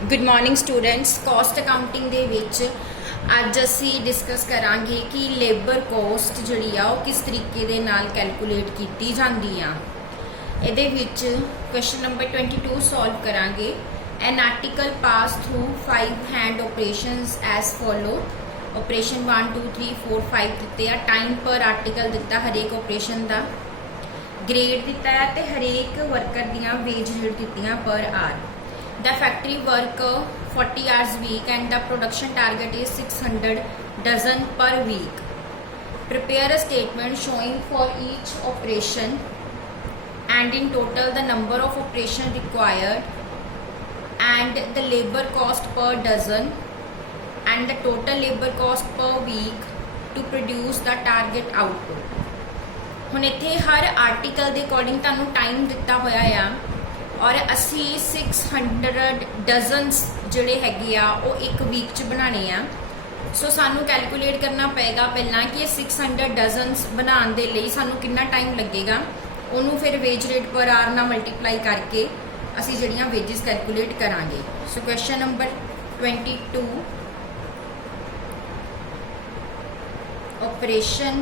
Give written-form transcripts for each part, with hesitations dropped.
Good morning students. Cost accounting दे विच अज असी डिस्कस करांगे कि लेबर कॉस्ट जिहड़ी आ वो किस तरीके दे नाल कैलकुलेट की जाती आ। इहदे विच क्वेश्चन नंबर 22 सॉल्व करांगे। An article pass through 5 hand operations as follow. Operation 1 2 3 4 5 दिते आ। टाइम पर आर्टिकल दिता हरेक ऑपरेशन का, ग्रेड दिता है ते हरेक वर्कर दियां वेज रेट दित्तियां per hour. The factory work 40 hours week and the production target is 600 dozen per week. Prepare a statement showing for each operation and in total the number of operation required and the labor cost per dozen and the total labor cost per week to produce the target output. ਹੁਣ ਇੱਥੇ हर article के according ਤੁਹਾਨੂੰ time दिता होया आ और असी 600 डजनस जोड़े हैगे आ वो एक वीक च बनाने आ। सो सानू कैलकुलेट करना पेगा पहला कि 600 डजनस बनाने दे लई सानू कितना टाइम लगेगा। उन्होंने फिर वेज रेट पर आवर नाल मल्टीप्लाई करके असी जड़ियाँ वेजिस कैलकुलेट करांगे। So question number 22 operation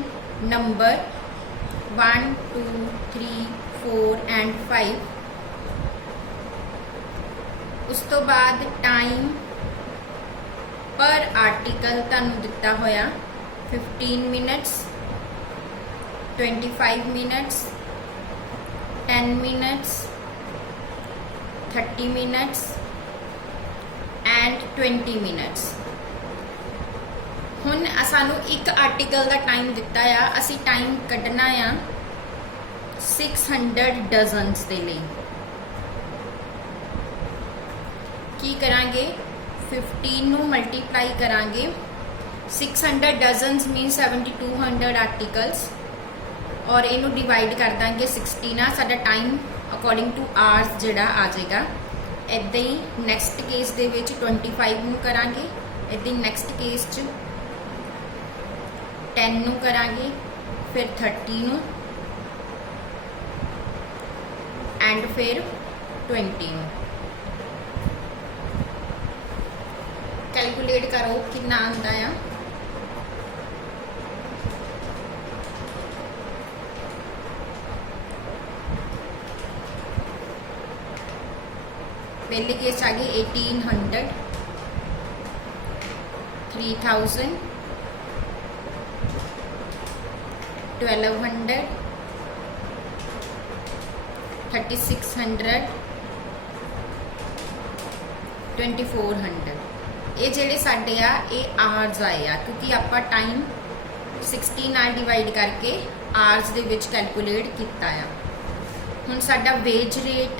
number 1 2 3 4 and 5। उस तो बाद टाइम पर आर्टिकल तुहानू दिता होया 15 minutes 25 minutes 10 minutes 30 minutes and 20 minutes. हुण सानू एक आर्टिकल का टाइम दिता है, असी टाइम कढ़ना आ 600 डजनस के लिए। की करांगे 15 नू मल्टीप्लाई करांगे 600 डजनस मीन 7200 आर्टिकल्स और इनू डिवाइड कर देंगे 16 साडा टाइम अकॉर्डिंग टू आवर्स जिहड़ा आ जाएगा। इदां ही नैक्सट केस दे विच 25 नू करांगे, इदां ही नैक्सट केस च 10 नू करांगे, फिर 30 नू एंड फिर 20 नू। कैलकुलेट करो कितना आंदा है। पहले केस आ गई 1800 3000 1200 3600 2400। ये जेडे साडे आ ये आवर्स आए आ क्योंकि आपां टाइम 60 नाल डिवाइड करके आवर्स दे विच कैलकुलेट किया आ। हुण साडा वेज रेट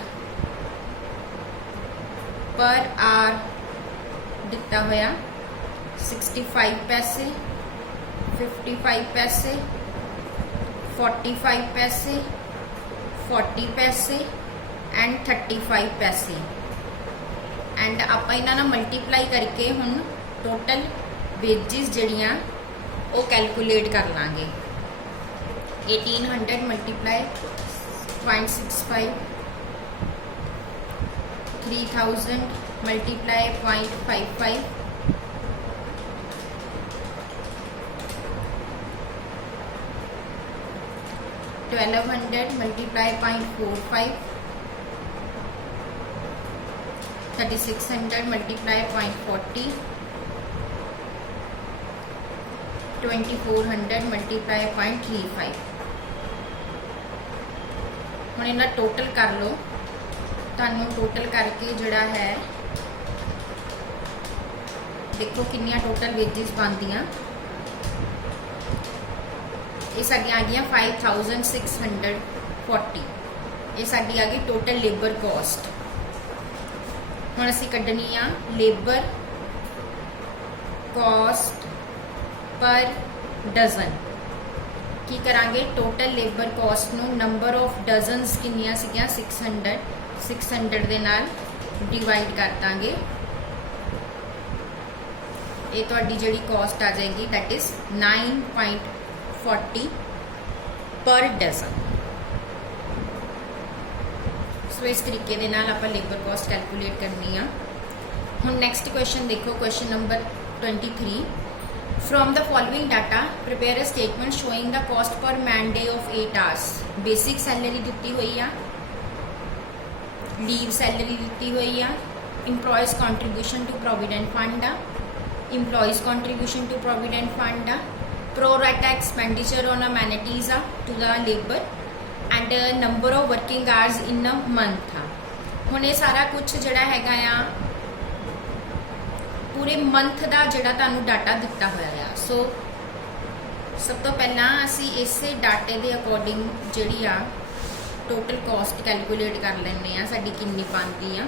पर आवर दिता होया 65 पैसे 55 पैसे 45 पैसे 40 पैसे एंड 35 पैसे एंड आप इन्होंने मल्टीप्लाई करके हुण टोटल वेजिस जड़ियाँ वो कैलकुलेट कर लाँगे। 1800 multiply 0.65 3000 multiply 0.55 1200 multiply 0.45 3600 multiply 0.40 2400 multiply 0.35। हुण इन्हां टोटल कर लो, तुहानूं टोटल करके जिहड़ा है देखो कितनियां टोटल वेजिस बनदियां। ये साडियां आ गईयां 5640। ये साडी आ गई टोटल लेबर कॉस्ट। हुण असी कढ़नी आ लेबर कॉस्ट पर डजन। की करांगे टोटल लेबर कॉस्ट नू नंबर ऑफ डजनस कितनियां सीगियां 600 दे नाल डिवाइड कर दांगे। ये तुहाडी जिहड़ी कॉस्ट आ जाएगी दैट इज 9.40 पर डजन। सो इस तरीके दे नाल आपां लेबर कॉस्ट कैलकुलेट करनी आ। हुण नैक्सट क्वेश्चन देखो, question number 23। From the following data prepare a statement showing the cost per man day of 8 hours. Basic salary दिती हुई आ, लीव सैलरी दिती हुई आ, employees contribution to provident fund आ, employees contribution to provident fund आ, pro rata expenditure on amenities आ to the labour and number of working hours in a month आ। हुण ये सारा कुछ जिहड़ा हैगा आ पूरे मंथ का जिहड़ा तुहानूं डाटा दिता होया आ। सो सब तो पहला असी इसे डाटे के अकॉर्डिंग जिहड़ी आ टोटल कॉस्ट कैलकुलेट कर लैंदे आ, साडी किन्नी बनदी आ।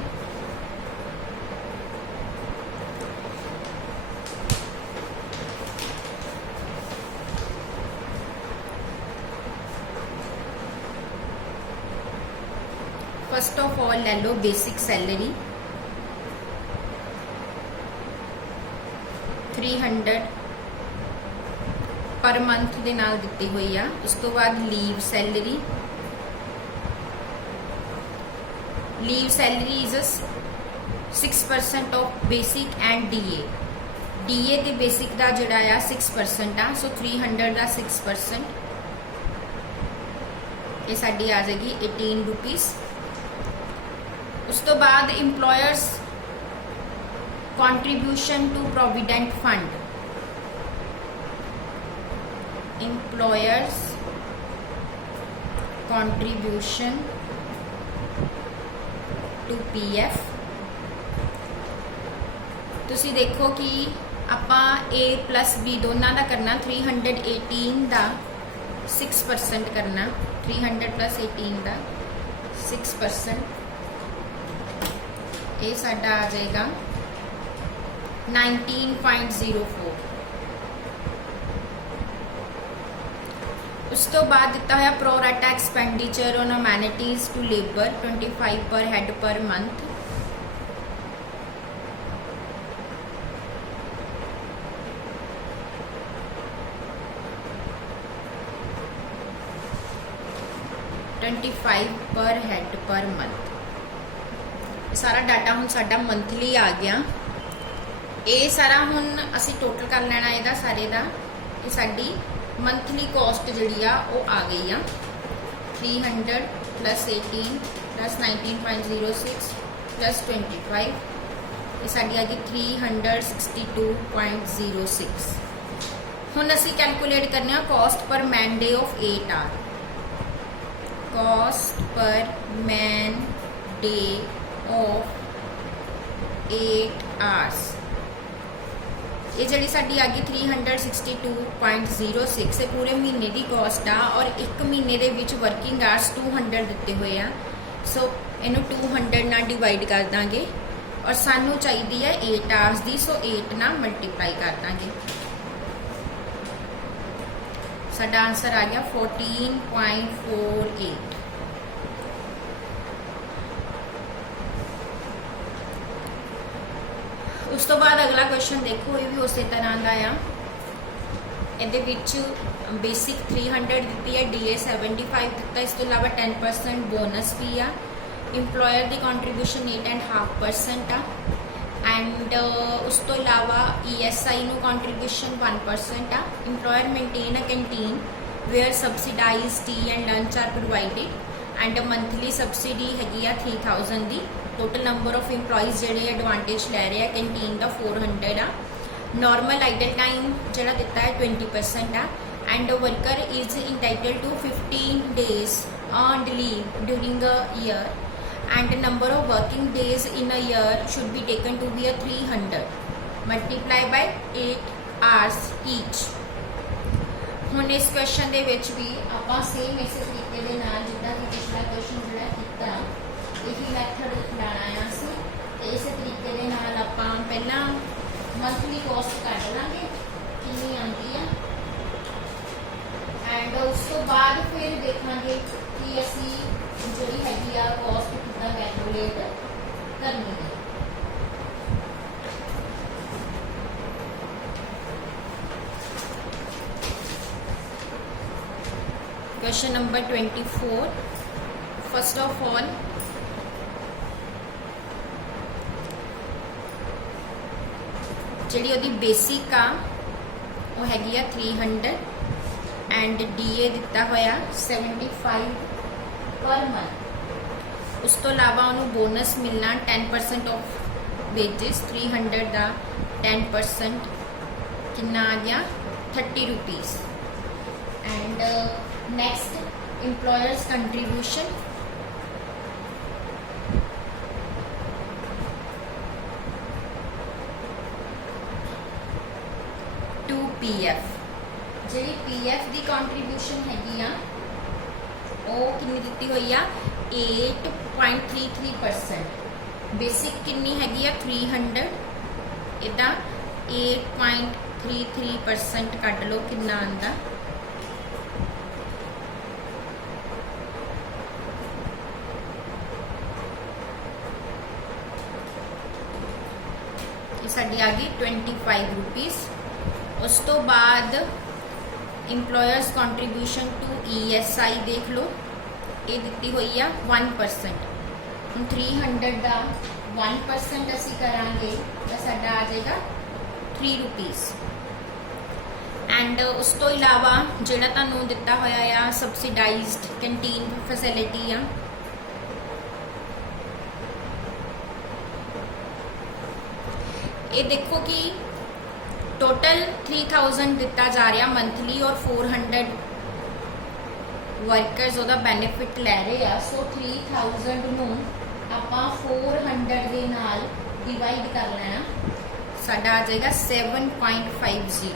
फर्स्ट ऑफ ऑल ले लो बेसिक सैलरी 300 पर मंथ दे नाल दिती हुई आ। उस तो बाद leave salary is 6% of basic and D A ते बेसिक का जिहड़ा आ 6% आ। सो 300 का 6% ये साडी आ जाएगी 18 रुपीज़। उस तो बाद employers contribution to provident fund, employers contribution to PF. तुसी देखो कि आपां ए प्लस बी दोनों का करना, 318 का 6% करना, 300 प्लस 18 का 6%, ये साडा आ जाएगा 19.04। उस तो बाद दिता है pro rata expenditure on amenities to labour 25 per head per month. पर हेड पर मंथ सारा डाटा हुण साडा मंथली आ गया। ये सारा हुण असी टोटल कर लेना इहदा सारे दा कि साडी मंथली कॉस्ट जिहड़ी आ वो आ गई आ 300 प्लस 18 प्लस 19.06 प्लस 25, ये साडी आ गई 362.06। हुण असी कैलकुलेट करने आ cost per man day of 8 hour. Cost per man day of 8 hours ये जी साडी आ गई 362.06 पूरे महीने की कॉस्ट आ। और एक महीने के विच वर्किंग आवर्स 200 दिते हुए आ। सो इनू 200 ना डिवाइड कर देंगे और सानू चाहिए है 8 आवर्स की। सो 8 ना मल्टीप्लाई कर देंगे, साडा आंसर आ गया 14.48। उस तो बाद अगला क्वेश्चन देखो, ये भी उस तरह का आ। ये बेसिक 300 दी है, डी ए 75 दिता, इस तो इलावा 10% बोनस भी आ। इंप्लॉयर की कॉन्ट्रीब्यूशन 8.5% आ। एंड उस तो इलावा ESI नू कॉन्ट्रीब्यूशन 1% आ। Employer maintain a canteen where subsidise tea and lunch are provided and monthly subsidy हैगी आ 3000 की। टोटल नंबर ऑफ इंप्लॉइज जिहड़े एडवांटेज लै रहे हैं कैंटीन का 400 आ। नॉर्मल आइडल टाइम जिहड़ा दिता है 20% आ। And worker is entitled to 15 days earned leave during a year and number of working days in a year should be taken to be 300 multiply by 8 hours each. हुण इस question दे विच भी आपां same इस तरीके दे नाल जिद्दां कि पिछला क्वेश्चन जिहड़ा कीता यही मैथड लाना है। असी इस तरीके दे नाल आपां पहला मंथली कॉस्ट कट लांगे कितनी आती है एंड उस तो बाद फिर देखांगे कि असी जिहड़ी हैगी आ कॉस्ट कितना कैलकुलेट करनी है। Question number 24। First of all ਜਿਹੜੀ ਉਹਦੀ ਬੇਸਿਕ ਆ ਉਹ ਹੈਗੀ ਆ 300 ਐਂਡ ਡੀਏ ਦਿੱਤਾ ਹੋਇਆ 75 ਪਰ ਮੰਥ। ਉਸ ਤੋਂ ਇਲਾਵਾ ਉਹਨੂੰ ਬੋਨਸ ਮਿਲਣਾ 10% ਆਫ ਵੇजेस। 300 ਦਾ 10% ਕਿੰਨਾ ਆ ਗਿਆ 30 rupees. And next employers contribution to PF। जी PF की कंट्रीब्यूशन हैगी आ वो कितनी दी हुई आ 8.33%। बेसिक कितनी हैगी आ 300 इदा 8.33% कट लो कितना आंदा साडी आ गई 25 रुपीज़। उस तो बाद इंप्लॉयर्स कंट्रीब्यूशन टू ESI देख लो, ये दी हुई है 1%। 300 का 1% असी करांगे तो साडा आ जाएगा 3 रुपीज़। एंड उस तो इलावा जिहड़ा तुहानूं दिता होया आ सबसिडाइज्ड कैंटीन फैसिलिटी आ ये देखो कि टोटल 3000 दिता जा रहा मंथली और 400 वर्कर्स ਉਹਦਾ बेनिफिट लै रहे हैं। सो 3000 ਨੂੰ ਆਪਾਂ 400 ਦੇ ਨਾਲ डिवाइड कर लेना, साडा आ जाएगा 7.50।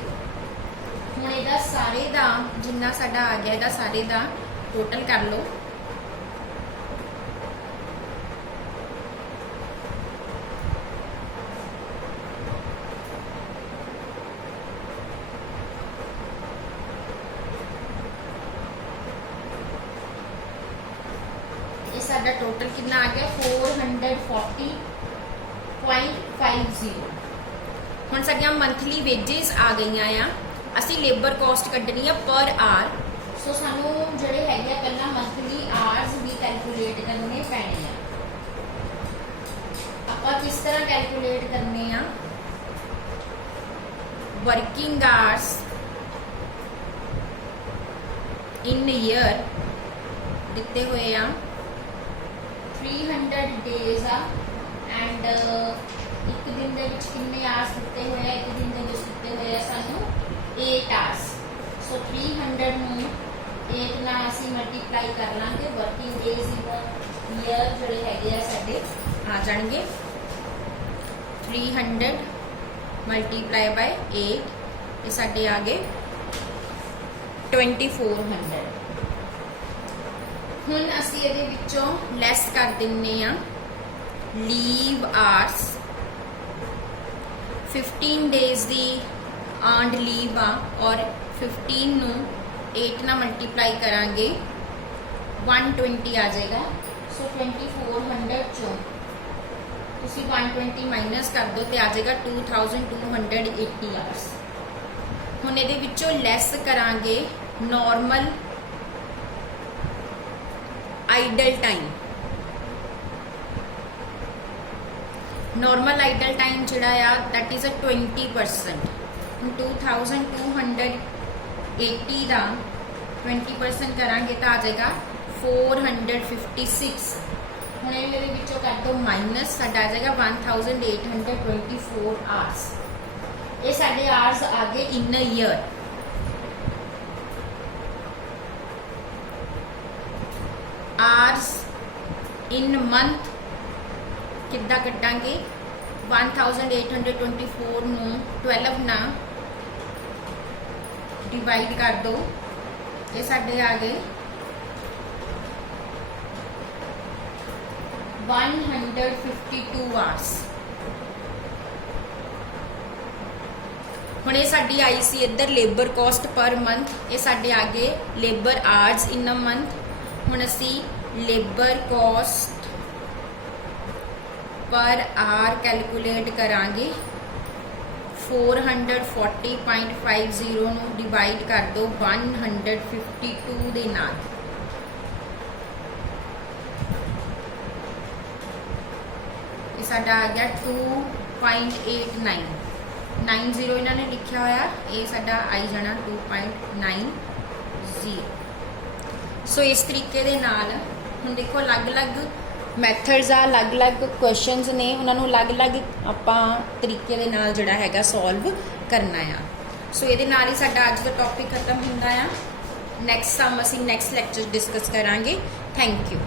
ਹੁਣ ਇਹਦਾ ਸਾਰੇ ਦਾ जिन्ना साडा आ गया ਇਹਦਾ ਸਾਰੇ ਦਾ टोटल कर लो। साडा टोटल कितना आ गया 440.50। हुण साडियां मंथली वेजेस आ गई आ, असी लेबर कॉस्ट कड्ढनी है पर आवर। सो सानू जिहड़े हैगे पहला मंथली आवर्स भी कैलकुलेट करने पैने आ। आपां किस तरह कैलकुलेट करने आ, वर्किंग आवर्स इन ईयर दिते हुए आ 300 डेज आ एंड एक दिन दे विच कितने आवर्स दिते हुए एक दिन दे विच दिते हुए सानू 8 आवर्स। सो 300 नू 8 नाल असीं मल्टीप्लाई कर लांगे, वर्किंग डेज इन ईयर जिहड़े हैगे आ साडे आ जाणगे 300 मल्टीप्लाई बाय 8 ये साडे आ गए 2400। हुण असीं इहदे विचों लैस कर दिंने आ लीव आवर्स। 15 डेज दी अर्नड लीव आ और 15 नू 8 ना मल्टीप्लाई करांगे 120 आ जाएगा। सो 2400 चों तुसी 120 माइनस कर दो तो आ जाएगा 2280 आवर्स। हुण इहदे विचों लैस करांगे normal idle time. Normal idle time जिहड़ा आ दैट इज़ अ 20%। 2280 का 20% करांगे तो आ जाएगा 456। हुण इहदे विचों कर दो माइनस, साडा आ जाएगा 1824 आवर्स। ये साडे आवर्स आ गए in a year. Hours in month किद्दां कट्टांगे 1824 नू 12 ना डिवाइड कर दो, ये साडे आ गए 152 आवर्स। हुण ये साडी आई सी इधर लेबर कॉस्ट पर मंथ, ये साडे आ गए labour hours in a month. हुण असी labour cost per hour calculate करांगे 440.50 नू डिवाइड कर दो 152 दे नाल। ये साडा आ गया 2.89। 90 ਇਹਨਾਂ ਨੇ ਲਿਖਿਆ ਹੋਇਆ, ਇਹ ਸਾਡਾ ਆਈ ਜਾਣਾ 2.90। ਸੋ ਇਸ ਤਰੀਕੇ ਦੇ ਨਾਲ ਹੁਣ ਦੇਖੋ ਅਲੱਗ-ਅਲੱਗ ਮੈਥਡਸ ਆ, ਅਲੱਗ-ਅਲੱਗ ਕੁਐਸਚਨਸ ਨੇ, ਉਹਨਾਂ ਨੂੰ ਅਲੱਗ-ਅਲੱਗ ਆਪਾਂ ਤਰੀਕੇ ਦੇ ਨਾਲ ਜਿਹੜਾ ਹੈਗਾ ਸੋਲਵ ਕਰਨਾ ਆ। ਸੋ ਇਹਦੇ ਨਾਲ ਹੀ ਸਾਡਾ ਅੱਜ ਦਾ ਟੌਪਿਕ ਖਤਮ ਹੁੰਦਾ ਆ। ਨੈਕਸਟ ਸਮ ਅਸੀਂ ਨੈਕਸਟ ਲੈਕਚਰ ਡਿਸਕਸ ਕਰਾਂਗੇ। Thank you.